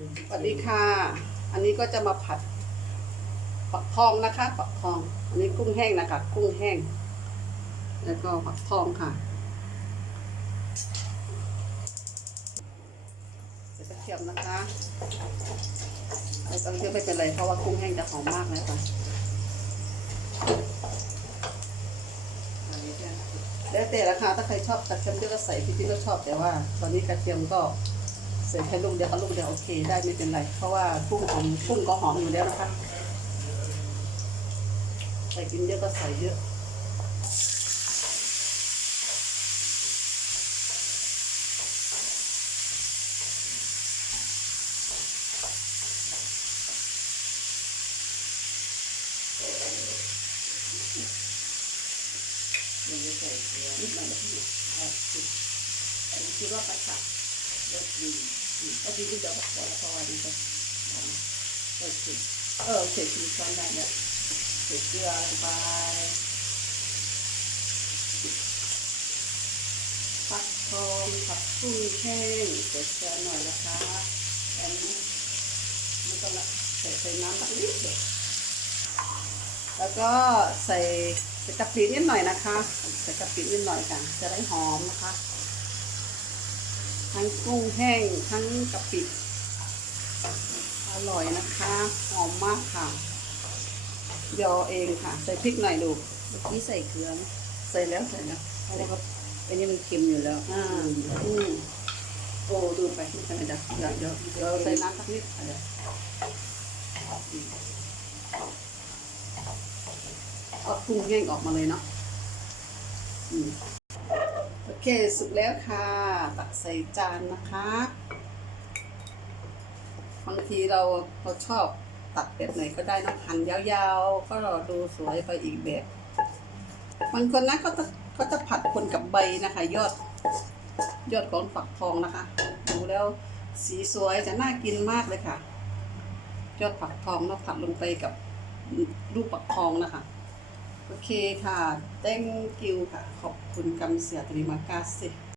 สวัสดีค่ะ อันนี้ก็จะมาผัดปักทองนะคะปักทอง อันนี้กุ้งแห้งนะคะ กุ้งแห้ง แล้วก็ปักทองค่ะใส่กระเทียมนะคะไม่ต้องเยอะไม่เป็นไรเพราะว่ากุ้งแห้งจะหอมมากเลยค่ะแล้วแต่ละคะถ้าใครชอบกระเทียมเยอะก็ใส่ที่ที่เราชอบแต่ว่า ตอนนี้กระเทียมก็ ใส่แค่ลูกเดียวกับลูกเดียวโอเคได้ไม่เป็นไร เพราะว่ากุ้งหอมกุ้งก็หอมอยู่แล้วนะคะใส่กินเยอะก็ใส่เยอะมันจะใส่เกลือนิดหน่อยนะพี่คิดว่าประสาท รสดีเอาดีเดี๋ยวพอแล้วพอดีก็โอเคเออโอเคชิมช้อนได้เนี่ยใส่เกลือลงไปผักทองผักกุ้งแห้งใส่เกลือหน่อยนะคะอันนี้มันก็ละใส่ใส่น้ำสักนิดเดียวแล้วก็ใส่ใส่กะปินิดหน่อยนะคะ ใส่กะปินิดหน่อยค่ะจะได้หอมนะคะ ทั้งกุ้งแห้งทั้งกะปิอร่อยนะคะหอมมากค่ะ ยอเองค่ะ ใส่พริกหน่อยดูเมื่อกี้ใส่เกลือไหมใส่แล้วใส่แล้วเพราะว่าเขาอันนี้มันเค็มอยู่แล้วอ่าอืมโอ้ดูไปไม่ใช่ไหมจ๊ะเดี๋ยวเดี๋ยวเดี๋ยวใส่น้ำสักนิดอะเดี๋ยวเอากุ้งแห้งออกมาเลยเนาะอืมโอ เคสุกแล้วค่ะ ตักใส่จานนะคะ บางทีเราเราชอบตัดแบบไหนก็ได้นะหั่นยาวๆ ก็ดูสวยไปอีกแบบบางคนนะก็จะก็จะผัดคนกับใบนะคะ ยอดยอดของฝักทองนะคะ ดูแล้วสีสวยจะน่ากินมากเลยค่ะ ยอดฝักทองเราผัดลงไปกับลูกฝักทองนะคะ โอเคค่ะ thank you ค่ะ ขอบคุณกำเสียตริมากาสิ